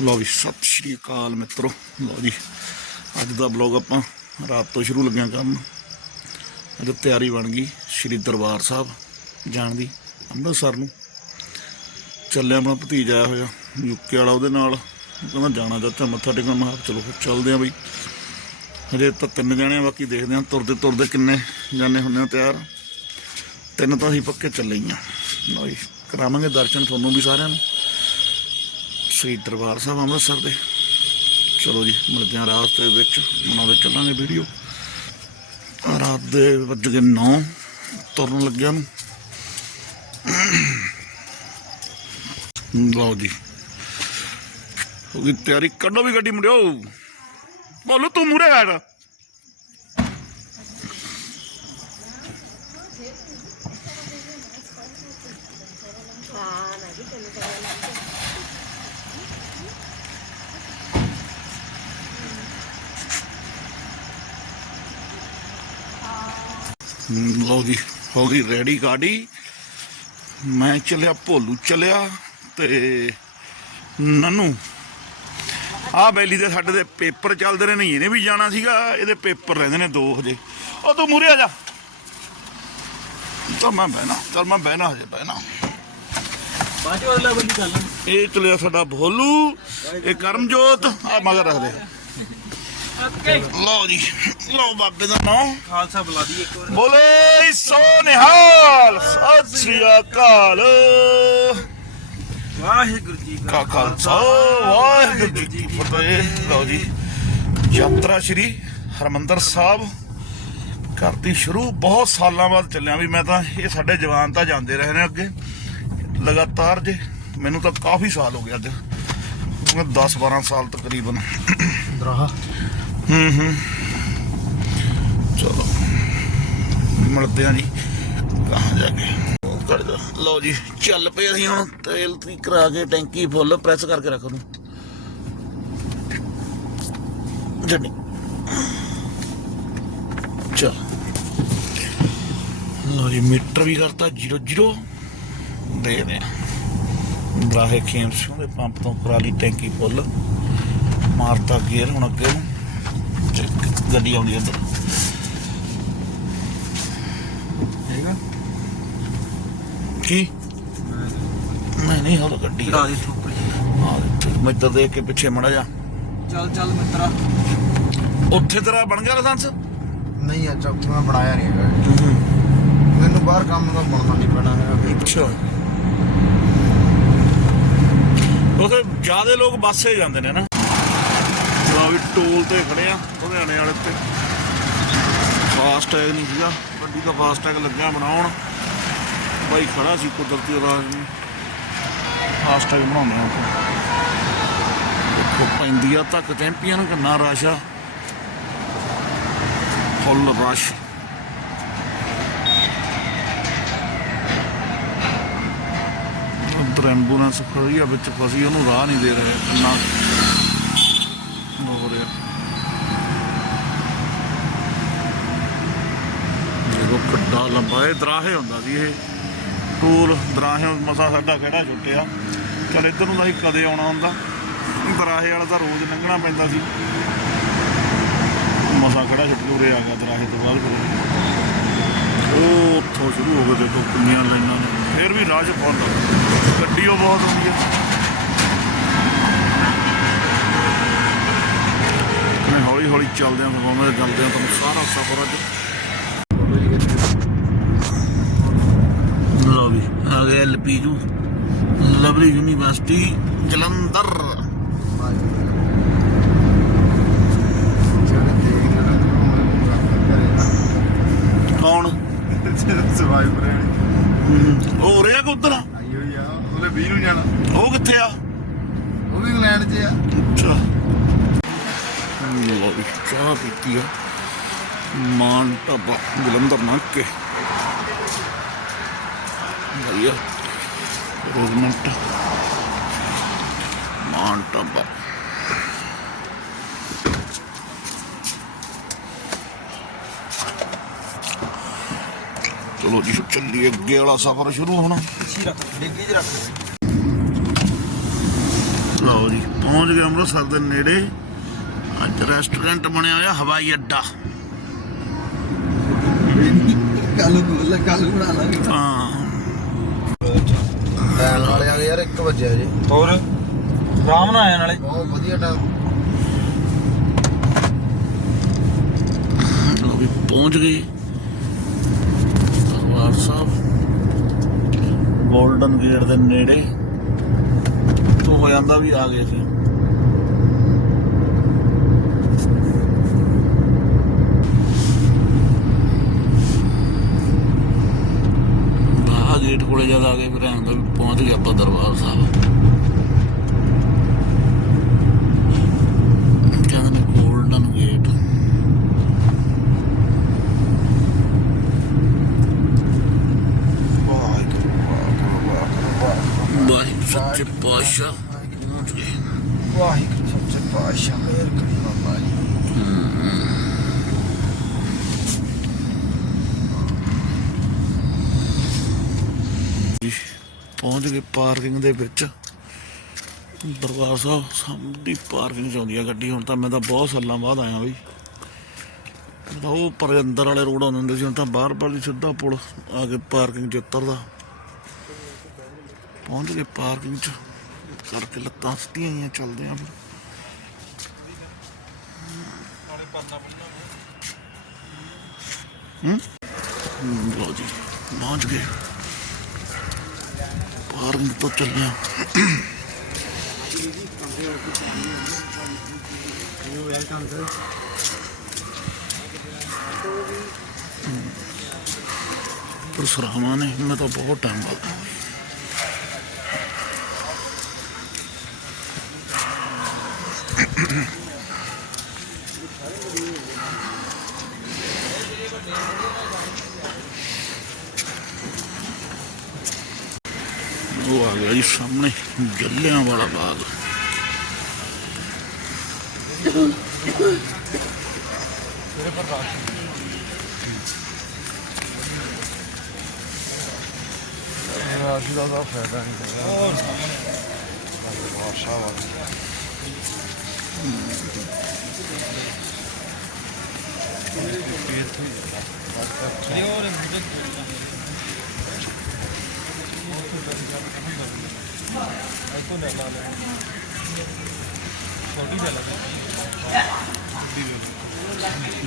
ਲਓ ਵੀ ਸਤਿ ਸ਼੍ਰੀ ਅਕਾਲ ਮਿੱਤਰੋ। ਲਓ ਜੀ, ਅੱਜ ਦਾ ਬਲੌਗ ਆਪਾਂ ਰਾਤ ਤੋਂ ਸ਼ੁਰੂ ਲੱਗਿਆ ਕੰਮ। ਅੱਜ ਤਿਆਰੀ ਬਣ ਗਈ ਸ਼੍ਰੀ ਦਰਬਾਰ ਸਾਹਿਬ ਜਾਣ ਦੀ, ਅੰਮ੍ਰਿਤਸਰ ਨੂੰ। ਚੱਲਿਆ ਆਪਣਾ ਭਤੀਜਾ ਆਇਆ ਹੋਇਆ ਯੂਕੇ ਵਾਲਾ ਉਹਦੇ ਨਾਲ। ਉਹ ਕਹਿੰਦਾ ਜਾਣਾ ਚਾਚਾ, ਮੱਥਾ ਟੇਕਣ। ਮੈਂ ਕਿਹਾ ਚਲੋ ਫਿਰ ਚੱਲਦੇ ਆ ਬਈ। ਹਜੇ ਤਾਂ ਤਿੰਨ ਜਾਣੇ ਆ, ਬਾਕੀ ਦੇਖਦੇ ਆ ਤੁਰਦੇ ਤੁਰਦੇ ਕਿੰਨੇ ਜਾਣੇ ਹੁੰਦੇ ਆ ਤਿਆਰ। ਤਿੰਨ ਤਾਂ ਅਸੀਂ ਪੱਕੇ ਚੱਲੇ ਹੀ ਆ ਲਓ ਜੀ, ਕਰਾਵਾਂਗੇ ਦਰਸ਼ਨ ਤੁਹਾਨੂੰ ਵੀ ਸਾਰਿਆਂ ਨੂੰ। ਸ੍ਰੀ ਦਰਬਾਰ ਸਾਹਿਬ ਅੰਮ੍ਰਿਤਸਰ ਦੇ। ਚਲੋ ਜੀ ਮਿਲਦੇ ਹਾਂ ਰਾਤ ਦੇ ਵਿੱਚ ਬਣਾਉਂਦੇ ਚੱਲਾਂਗੇ ਵੀਡੀਓ ਰਾਤ ਦੇ ਵੱਜ ਗਏ 9 ਤੁਰਨ ਲੱਗਿਆ ਨੂੰ। ਲਓ ਜੀ। ਹੋ ਗਈ ਤਿਆਰੀ ਕੱਢੋ ਵੀ ਗੱਡੀ ਮੁੰਡਿਓ। ਬੋਲੋ ਤੂੰ ਮੂਰੇ ਆਇਆ ਹਮ, ਲਓ ਜੀ ਹੋ ਗਈ ਰੈਡੀ ਗਾੜੀ ਮੈਂ ਚੱਲਿਆ ਭੋਲੂ ਚੱਲਿਆ ਤੇ ਨਨੂ। ਆ ਬੈਲੀ ਦੇ ਸਾਡੇ ਦੇ ਪੇਪਰ ਚੱਲਦੇ ਰਹੇ ਨੇ ਇਹਨੇ ਵੀ ਜਾਣਾ ਸੀਗਾ ਇਹਦੇ ਪੇਪਰ ਰਹਿੰਦੇ ਨੇ ਦੋ ਹਜੇ। ਉਹ ਤੂੰ ਮੂਰੇ ਆ ਜਾ। ਤਾਂ ਮੈਂ ਬਹਿਣਾ ਚਲ ਮੈਂ ਬਹਿਣਾ ਹਜੇ ਬਹਿਣਾ। ਪੰਜ ਵਾਲਾ ਬੰਦੀ ਕਰ ਲੈ ਇਹ ਚੱਲਿਆ ਸਾਡਾ ਭੋਲੂ ਇਹ ਕਰਮਜੋਤ ਆ ਮਗਰ ਰੱਖਦੇ ਓਕੇ ਲਓ ਜੀ ਲਓ ਬਾਬੇ ਦਾ ਨਾਮ। ਖਾਲਸਾ ਬੁਲਾ ਦੀ ਇੱਕ ਵਾਰ। ਬੋਲੇ ਸੋ ਨਿਹਾਲ ਸਤਿ ਸ੍ਰੀ ਅਕਾਲ। ਵਾਹਿਗੁਰੂ ਜੀ ਕਾ ਖਾਲਸਾ ਵਾਹਿਗੁਰੂ ਜੀ ਕੀ ਫਤਿਹ। ਲਓ ਜੀ ਯਾਤਰਾ ਸ਼੍ਰੀ ਹਰਮੰਦਰ ਸਾਹਿਬ ਕਰਤੀ ਸ਼ੁਰੂ। ਬਹੁਤ ਸਾਲਾਂ ਬਾਅਦ ਚੱਲਿਆ ਵੀ ਮੈਂ ਤਾਂ ਇਹ ਸਾਡੇ ਜਵਾਨ ਤਾਂ ਜਾਂਦੇ ਰਹੇ ਨੇ ਅੱਗੇ। ਲਗਾਤਾਰ ਜੇ ਮੈਨੂੰ ਤਾਂ ਕਾਫੀ ਸਾਲ ਹੋ ਗਏ ਅੱਜ। 10 12 ਸਾਲ ਤਕਰੀਬਨ। ਦਰਾਹਾ ਹੂੰ ਹੂੰ ਚਲੋ। ਮਿਲਦੇ ਆ ਜੀ। ਕਹਾਂ ਜਾ ਕੇ। ਕਰ ਜਾ। ਲਓ ਜੀ, ਚੱਲ ਪਏ ਅਸੀਂ ਹੁਣ। ਤੇਲ ਤੀ ਕਰਾ ਕੇ ਟੈਂਕੀ ਫੁੱਲ ਪ੍ਰੈਸ ਕਰਕੇ ਰੱਖ ਨੂੰ ਜੱਡੀ ਚਲ। ਲਓ ਜੀ, ਮੀਟਰ ਵੀ ਕਰਤਾ 00 ਦੇ ਦੇ। ਬਰਾਹੇ ਖੇਮ ਦੇ ਪੰਪ ਤੋਂ ਕਰਾ ਲਈ ਟੈਂਕੀ ਫੁੱਲ। ਮਾਰਤਾ ਗੇਅਰ ਹੁਣ ਅੱਗੇ ਨੂੰ। ਗੱਡੀ ਆਉਂਦੀ ਹੈਗਾ ਕੀ? ਨਹੀਂ ਨਹੀਂ ਹੋਰ ਗੱਡੀ ਚੜਾ ਦੇ ਇੱਥੇ ਮੈਂ ਇੱਧਰ ਦੇਖ ਕੇ ਪਿੱਛੇ ਮੜਾ ਜਾ। ਚੱਲ ਚੱਲ ਮਿੱਤਰਾ। ਉੱਥੇ ਤੇਰਾ ਬਣ ਗਿਆ ਲਾਇਸੈਂਸ? ਨਹੀਂ ਅੱਜ ਉੱਥੇ ਮੈਂ ਬਣਾਇਆ ਨਹੀਂ ਹੈਗਾ। ਮੈਨੂੰ ਬਾਹਰ ਕੰਮ ਦਾ ਬਣਨਾ ਨਹੀਂ ਪੈਣਾ ਹੈਗਾ। ਅੱਛਾ। ਉਥੇ ਜਿਆਦੇ ਲੋਕ ਬੱਸੇ ਜਾਂਦੇ ਨੇ ਨਾ। ਆ ਵੀ ਟੋਲ ਤੇ ਖੜੇ ਆ, ਲੁਧਿਆਣੇ ਵਾਲੇ ਤੇ। ਫਾਸਟ ਟੈਗ ਨਹੀਂ ਸੀਗਾ, ਗੱਡੀ ਦਾ ਫਾਸਟ ਟੈਗ ਲੱਗਿਆ ਬਣਾਉਣ। ਬਾਈ ਖੜਾ ਸੀ ਕੁਦਰਤੀ ਰਾਜ ਨੂੰ ਫਾਸਟ ਟੈਗ ਬਣਾਉਂਦੇ ਆ ਦੇਖੋ, ਪੈਂਦੀ ਆ ਤੱਕ ਚੈਂਪੀਅਨ ਕਿੰਨਾ ਰਸ਼ ਆ। ਫੁੱਲ ਰਸ਼। ਉੱਧਰ ਐਂਬੂਲੈਂਸ ਖੜੀ ਆ, ਵਿੱਚ ਫਸੀ, ਉਹਨੂੰ ਰਾਹ ਨਹੀਂ ਦੇ ਰਹੇ। ਕਿੰਨਾ ਹੋ ਰਿਹਾ ਦੇਖੋ ਕਿੱਡਾ ਲੰਬਾ ਇਹ ਦਰਾਹੇ ਹੁੰਦਾ ਸੀ, ਇਹ ਟੂਲ ਦਰਾਹੇ ਮਸਾ ਸਾਡਾ ਖੜਾ ਛੁੱਟਿਆ। ਚਲ ਇੱਧਰ ਨੂੰ ਤਾਂ ਅਸੀਂ ਕਦੇ ਆਉਣਾ ਹੁੰਦਾ। ਦਰਾਹੇ ਵਾਲਾ ਤਾਂ ਰੋਜ਼ ਲੰਘਣਾ ਪੈਂਦਾ ਸੀ। ਮਸਾ ਖੜਾ ਛੁੱਟ ਕੇ ਉਰੇ ਆ ਗਿਆ ਦਰਾਹੇ ਤੋਂ ਬਾਅਦ ਫਿਰ। ਉਹ ਉੱਥੋਂ ਸ਼ੁਰੂ ਹੋ ਗਏ ਦੇਖੋ ਕਿੰਨੀਆਂ ਲਾਈਨਾਂ ਨੇ। ਫਿਰ ਵੀ ਰਾਜ ਬਹੁਤ ਗੱਡੀ ਉਹ ਬਹੁਤ ਹੁੰਦੀ ਹੈ ਹੌਲੀ ਹੌਲੀ ਚੱਲਦੇ ਆਂ ਫਿਰ ਚੱਲਦੇ ਆਂ ਤੁਹਾਨੂੰ ਸਾਰਾ ਸਫ਼ਰ ਅੱਜ ਲਓ ਵੀ ਆ ਲਵਲੀ ਯੂਨੀਵਰਸਿਟੀ, ਜਲੰਧਰ। ਕੌਣ? ਸਰਵਾਈਵਰ ਉਹ ਉਰੇ ਆ ਕਿ ਉਧਰ ਉਹਨੇ 20 ਨੂੰ ਜਾਣਾ ਉਹ ਕਿੱਥੇ ਆ? ਉਹ ਵੀ ਇੰਗਲੈਂਡ 'ਚ ਆ ਅੱਛਾ ਲੋ ਚਾਹ ਪੀਤੀ ਆ। ਮਾਨ ਢਾਬਾ ਜਲੰਧਰ ਨਾ ਕੇ ਵਧੀਆ। ਚਲੋ ਜੀ ਚੱਲੀਏ ਅੱਗੇ ਵਾਲਾ ਸਫ਼ਰ ਸ਼ੁਰੂ ਹੋਣਾ। ਲਓ ਜੀ ਪਹੁੰਚ ਗਏ ਅੰਮ੍ਰਿਤਸਰ ਦੇ ਨੇੜੇ। ਅੱਜ ਰੈਸਟੋਰੈਂਟ ਬਣਿਆ ਹੋਇਆ ਹਵਾਈ ਅੱਡਾ। ਕੱਲ ਨੂੰ ਕੱਲ ਬਣਾ ਲਾਂਗੇ। ਹਾਂ। ਟਾਈਮ ਵਾਲੇ ਆ ਗਏ ਯਾਰ 1 ਵਜੇ ਜੀ। ਹੋਰ? ਆਰਾਮ ਨਾਲ ਆਇਆ ਨਾਲੇ। ਬਹੁਤ ਵਧੀਆ ਟਾਈਮ ਵੀ ਪਹੁੰਚ ਗਏ। ਦਰਬਾਰ ਸਾਹਿਬ। 골ਡਨ ਗੇਟ ਦੇ ਨੇੜੇ। ਤੋਂ ਹੋ ਜਾਂਦਾ ਵੀ ਆ ਗਏ ਸੀ ਬਾਹਰ ਗੇਟ ਕੋਲੇ ਜਦ ਆ ਗਏ ਫਿਰ ਐਂ ਹੁੰਦਾ ਵੀ ਪਹੁੰਚ ਗਏ ਆਪਾਂ ਦਰਬਾਰ ਸਾਹਿਬ ਕਹਿੰਦੇ ਨੇ 골ਡਨ ਗੇਟ ਵਾਹਿਗੁਰੂ ਸੱਚੇ ਪਾਤਸ਼ਾਹ ਵਾਹਿਗੁਰੂ ਸੱਚੇ ਪਾਤਸ਼ਾਹ ਮੇਰ ਕਰੀ ਬਾਬਾ ਜੀ ਜੀ ਪਹੁੰਚ ਗਏ ਪਾਰਕਿੰਗ ਦੇ ਵਿੱਚ। ਦਰਬਾਰ ਸਾਹਿਬ ਸਾਹਮਣੇ ਪਾਰਕਿੰਗ ਚ ਆਉਂਦੀ ਆ ਗੱਡੀ, ਹੁਣ ਤਾਂ ਮੈਂ ਤਾਂ ਬਹੁਤ ਸਾਲਾਂ ਬਾਅਦ ਆਇਆ ਬਈ। ਤਾਂ ਉਹ ਪਰ ਅੰਦਰ ਵਾਲੇ ਰੋਡ ਆਉਂਦੇ ਹੁੰਦੇ ਸੀ, ਹੁਣ ਤਾਂ ਬਾਹਰ ਵਾਲੀ ਸਿੱਧਾ ਪੁਲ ਆ ਕੇ ਪਾਰਕਿੰਗ ਚ ਉਤਰਦਾ। ਪਹੁੰਚ ਗਏ ਪਾਰਕਿੰਗ ਚ, ਕਰਕੇ ਲੱਤਾਂ ਸਿੱਧੀਆਂ ਹੀ ਚੱਲਦੇ ਆ ਫਿਰ। ਹੂੰ? ਲਓ ਜੀ, ਪਹੁੰਚ ਗਏ। ਫਾਰਮ ਤੋਂ ਚੱਲਿਆ। ਪਰ ਸਰਾਵਾਂ ਨੇ ਮੈਂ ਤਾਂ ਬਹੁਤ ਟਾਈਮ ਬਾਅਦ ਉਹ ਆ ਗਿਆ ਜੀ ਸਾਹਮਣੇ ਜੱਲਿਆਂ ਵਾਲਾ ਬਾਗ ਰਾਸ਼ੀ ਦਾ ਤਾਂ ਫਾਇਦਾ ਨਹੀਂ ਹੈਗਾ ਬਾਦਸ਼ਾਹ ਵਾਲਾ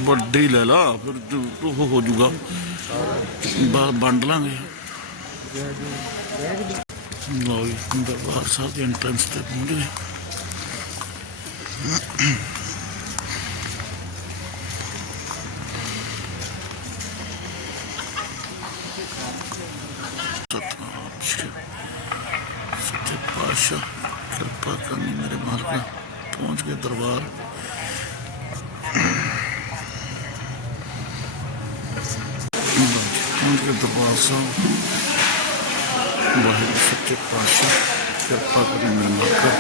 ਵੱਡੀ ਲੈ ਲਾ, ਫਿਰ ਜੋ ਉਹ ਹੋ ਜਾਊਗਾ। ਬਾ- ਵੰਡ ਲਾਂਗੇ। ਲਓ ਜੀ ਦਰਬਾਰ ਸਾਹਿਬ ਦੇ ਐਂਟਰੈਂਸ ਤੇ ਪਹੁੰਚ ਗਏ ਸਤਨਾਮ ਸ਼੍ਰੀ ਸੱਚੇ ਪਾਤਸ਼ਾਹ ਕਿਰਪਾ ਕਰਨੀ ਮੇਰੇ ਮਾਲਕਾ ਪਹੁੰਚ ਗਏ ਦਰਬਾਰ ਪਹੁੰਚ ਗਏ ਦਰਬਾਰ ਸਾਹਿਬ ਵਾਹਿਗੁਰੂ ਸੱਚੇ ਪਾਤਸ਼ਾਹ ਕਿਰਪਾ ਕਰੀ ਮੇਰੇ ਮਾਲਕਾ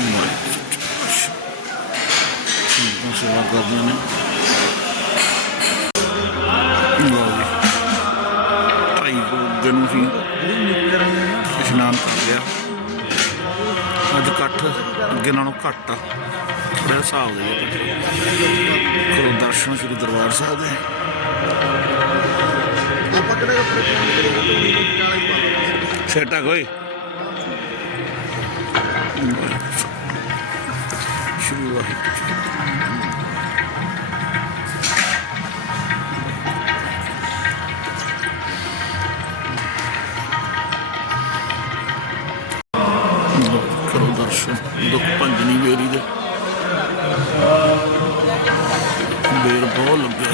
ਵਾਹਿਗੁਰੂ ਸੱਚੇ ਪਾਤਸ਼ਾਹ ਸੰਤਾਂ ਅੱਗੇ ਨਾਲੋਂ ਘੱਟ ਆ। ਥੋੜਾ ਹਿਸਾਬ ਦੇ ਵਿੱਚ। ਕਰੋ ਦਰਸ਼ਨ ਸ੍ਰੀ ਦਰਬਾਰ ਸਾਹਿਬ ਦੇ ਆਪਾਂ ਕਿਹੜੇ ਪਾਉਂਦੇ ਛੇਟਾ ਕੋਈ? ਸ਼੍ਰੀ ਵਾਹਿਗੁਰੂ ਦੁੱਖ ਭੰਜਨੀ ਬੇਰੀ ਦੇ। ਬੇਰ ਬਹੁਤ ਲੱਗੇ।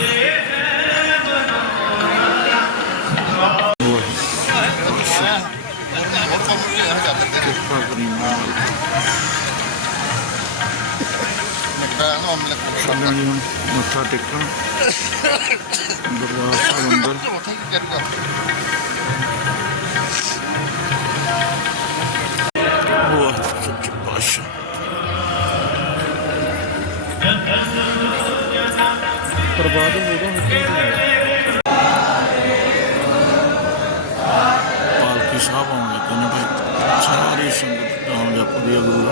ਕਿਰਪਾ ਕਰੀ ਮਾਲਕ ਜੀ ਹੁਣ ਮੱਥਾ ਟੇਕਣ। ਦਰਬਾਰ ਸਾਹਿਬ ਅੰਦਰ। ਬਾਅਦ ਹੋਗਾ ਪਾਲਕੀ ਸਾਹਿਬ ਆਉਣ ਲੱਗੇ ਨੇ ਭਾਈ। ਸਾਰੇ ਸੰਗਤ ਆਉਣ ਲੱਗ ਪਈ ਗੁਰੂ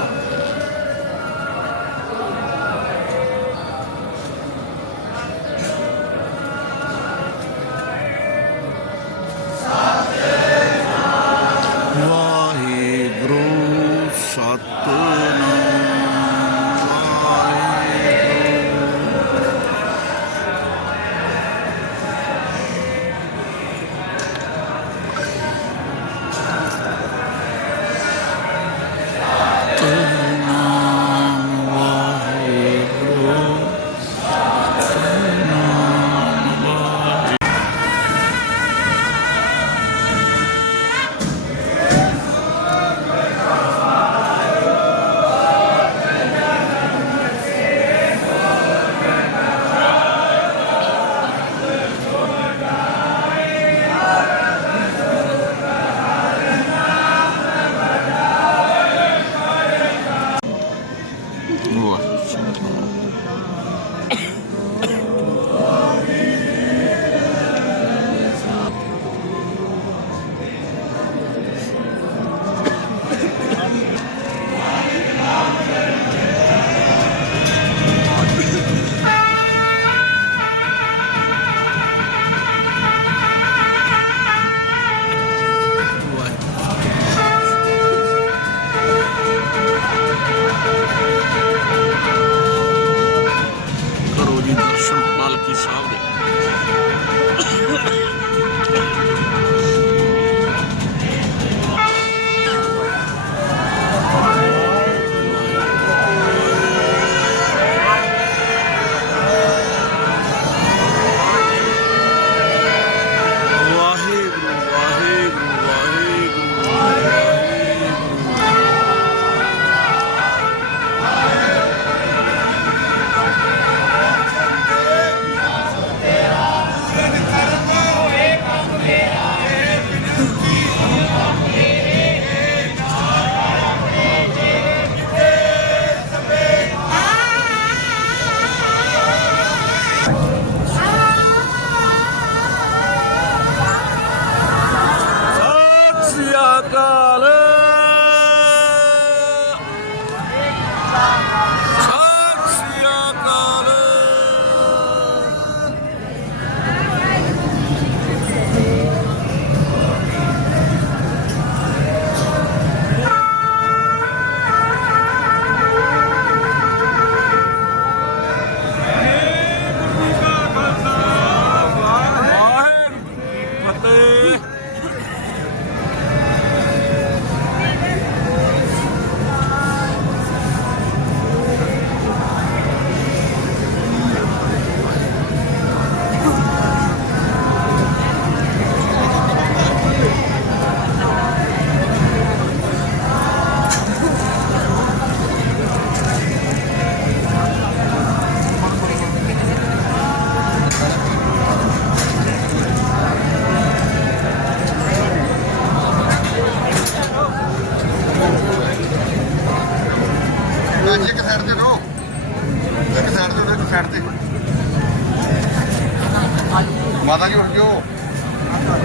ਮਾਤਾ ਜੀ ਉੱਠ ਜਾਓ ਅੱਛਾ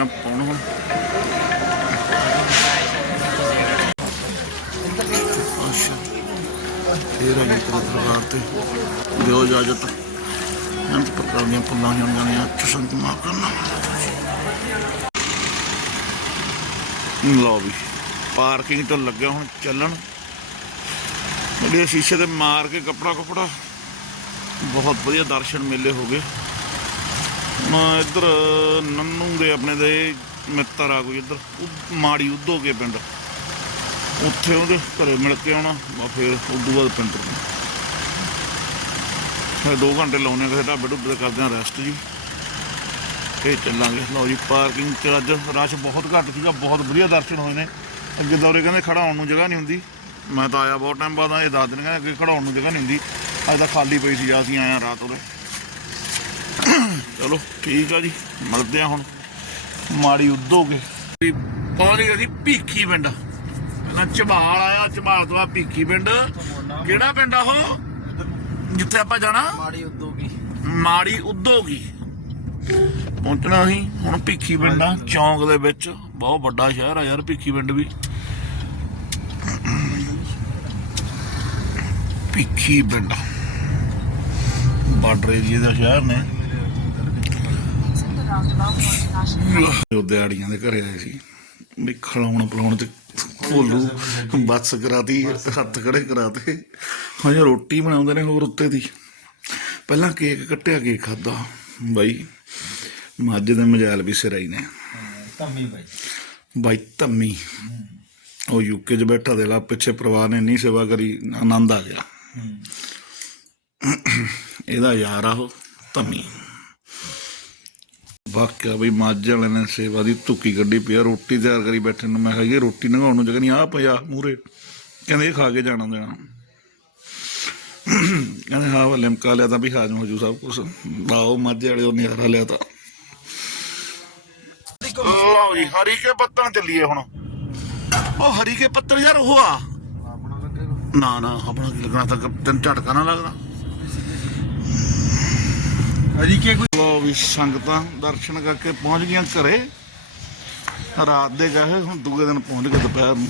ਸ਼ਾਲੇ ਪਾਉਣ ਹੁਣ। ਫੇਰ ਆਈ ਤੇ ਦਰਬਾਰ ਤੇ। ਦਿਓ ਇਜਾਜ਼ਤ। ਅੰਤ ਪ੍ਰਕਾਰ ਦੀਆਂ ਪੁੱਲਾਂ ਜਾਂਦੀਆਂ ਚਸੰਤ ਮਾ ਕਰਨਾ। ਲਓ ਵੀ, ਪਾਰਕਿੰਗ ਤੋਂ ਲੱਗਿਆ ਹੁਣ ਚੱਲਣ। ਜਿਹੜੇ ਸ਼ੀਸ਼ੇ ਤੇ ਮਾਰ ਕੇ ਕੱਪੜਾ ਕੁਪੜਾ ਬਹੁਤ ਵਧੀਆ ਦਰਸ਼ਨ ਮੇਲੇ ਹੋ ਗਏ। ਮੈਂ ਇੱਧਰ ਨੰਨੂ ਦੇ ਆਪਣੇ ਦੇ ਮਿੱਤਰ ਆ ਕੋਈ ਇੱਧਰ ਮਾੜੀ ਉਦੋਂ ਕੇ ਪਿੰਡ। ਉੱਥੇ ਉਹਦੇ ਘਰੇ ਮਿਲ ਕੇ ਆਉਣਾ ਫਿਰ ਉਦੋਂ ਬਾਅਦ ਪਿੰਡ ਫਿਰ 2 ਘੰਟੇ ਲਾਉਣੇ ਕਿਸੇ ਢਾਬੇ ਢੁੱਬੇ ਤੇ ਕਰਦੇ ਆ ਰੈਸਟ ਜੀ। ਫੇਰ ਚੱਲਾਂਗੇ। ਲਓ ਜੀ ਪਾਰਕਿੰਗ ਚ ਅੱਜ ਰਸ਼ ਬਹੁਤ ਘੱਟ ਸੀਗਾ, ਬਹੁਤ ਵਧੀਆ ਦਰਸ਼ਨ ਹੋਏ ਨੇ। ਅੱਗੇ ਦੌਰੇ ਕਹਿੰਦੇ ਖੜਾਉਣ ਨੂੰ ਜਗ੍ਹਾ ਨਹੀਂ ਹੁੰਦੀ। ਮੈਂ ਤਾਂ ਆਇਆ ਬਹੁਤ ਟਾਈਮ ਬਾਅਦ ਆ ਇਹ ਦੱਸ ਦਿਨ ਕਹਿੰਦੇ ਅੱਗੇ ਖੜਾਉਣ ਨੂੰ ਜਗ੍ਹਾ ਨਹੀਂ ਹੁੰਦੀ। ਅੱਜ ਤਾਂ ਖਾਲੀ ਪਈ ਸੀ ਜਾਂ ਅਸੀਂ ਆਇਆ ਰਾਤ ਉਹਦੇ ਚਲੋ ਠੀਕ ਆ ਜੀ ਮਿਲਦੇ ਆ ਹੁਣ। ਮਾੜੀ ਉਦੋਗੇ ਪਹੁੰਚ ਗਏ ਸੀ ਭੀਖੀ ਪਿੰਡ। ਪਹਿਲਾਂ ਝਬਾਲ ਆਇਆ ਝਬਾਲ ਤੋਂ ਬਾਅਦ ਭੀਖੀ ਪਿੰਡ। ਕਿਹੜਾ ਪਿੰਡ ਆ ਉਹ? ਜਿੱਥੇ ਆਪਾਂ ਜਾਣਾ? ਮਾੜੀ ਉਦੋਂ ਕੀ ਮਾੜੀ ਉਦੋਗੀ ਪਹੁੰਚਣਾ ਸੀ ਹੁਣ ਭਿੱਖੀ ਪਿੰਡ ਆ ਚੌਂਕ ਦੇ ਵਿੱਚ। ਬਹੁਤ ਵੱਡਾ ਸ਼ਹਿਰ ਆ ਯਾਰ ਭਿੱਖੀ ਪਿੰਡ ਵੀ। ਭਿੱਖੀ ਪਿੰਡ। ਬਾਰਡਰ ਏਰੀਏ ਦਾ ਸ਼ਹਿਰ ਨੇ। ਉਹ ਦਿਹਾੜੀਆਂ ਦੇ ਘਰੇ ਆਏ ਸੀ। ਵੀ ਖਲਾਉਣ ਪਲਾਉਣ ਤੇ ਭੋਲੂ ਬੱਸ ਕਰਾਤੀ ਹੱਥ ਖੜੇ ਕਰਾਤੇ। ਹਾਂ ਯਾਰ ਰੋਟੀ ਬਣਾਉਂਦੇ ਨੇ ਹੋਰ ਉੱਤੇ ਦੀ। ਪਹਿਲਾਂ ਕੇਕ ਕੱਟਿਆ ਕੇਕ ਖਾਦਾ ਬਾਈ ਮੱਝ ਦੇ ਮਜਾਲ ਵੀ ਸਿਰਾਈ ਨੇ। ਧੰਮੀ ਬਾਈ। ਬਾਈ ਧੰਮੀ। ਉਹ ਯੂਕੇ 'ਚ ਬੈਠਾ ਦੇ ਲਾ ਪਿੱਛੇ ਪਰਿਵਾਰ ਨੇ ਨਹੀਂ ਸੇਵਾ ਕਰੀ ਆਨੰਦ ਆ ਗਿਆ। ਇਹਦਾ ਯਾਰ ਆ ਉਹ ਧੰਮੀ। ਵਾਕਿਆ ਵੀ ਮੱਝ ਵਾਲੇ ਨੇ ਸੇਵਾ ਦੀ ਧੁੱਕੀ ਗੱਡੀ ਪਿਆ ਰੋਟੀ ਤਿਆਰ ਕਰੀ ਬੈਠੇ ਨੂੰ। ਮੈਂ ਕਿਹਾ ਇਹ ਰੋਟੀ ਨਗਾਉਣ ਨੂੰ ਜਗ੍ਹਾ ਨਹੀਂ ਆ ਪਿਆ ਮੂਰੇ ਕਹਿੰਦੇ ਇਹ ਖਾ ਕੇ ਜਾਣਾ ਦੇਣਾ। ਕਹਿੰਦੇ ਹਾਂ ਵਾ ਲਿਮਕਾ ਲਿਆ ਤਾਂ ਵੀ ਹਾਜ਼ਮ ਹੋ ਜੂ ਸਭ ਕੁਝ ਬਾਓ ਮੱਝ ਵਾਲੇ ਉਹ ਨਜ਼ਾਰਾ ਲਿਆ ਤਾਂ। ਲਓ ਜੀ ਹਰੀ ਕੇ ਪੱਤਣ ਚੱਲੀਏ ਹੁਣ। ਉਹ ਹਰੀ ਕੇ ਪੱਤਰ ਯਾਰ ਉਹ ਆ। ਨਾ ਨਾ ਆਪਣਾ ਕੀ ਲੱਗਣਾ ਤਾਂ ਤੈਨੂੰ ਝਟਕਾ ਨਾ ਲੱਗਦਾ। ਹਰੀ ਕੋਈ ਲਓ ਵੀ ਸੰਗਤਾਂ ਦਰਸ਼ਨ ਕਰਕੇ ਪਹੁੰਚ ਗਈਆਂ ਘਰੇ। ਰਾਤ ਦੇ ਗਏ ਹੁਣ ਦੂਏ ਦਿਨ ਪਹੁੰਚ ਗਏ ਦੁਪਹਿਰ ਨੂੰ।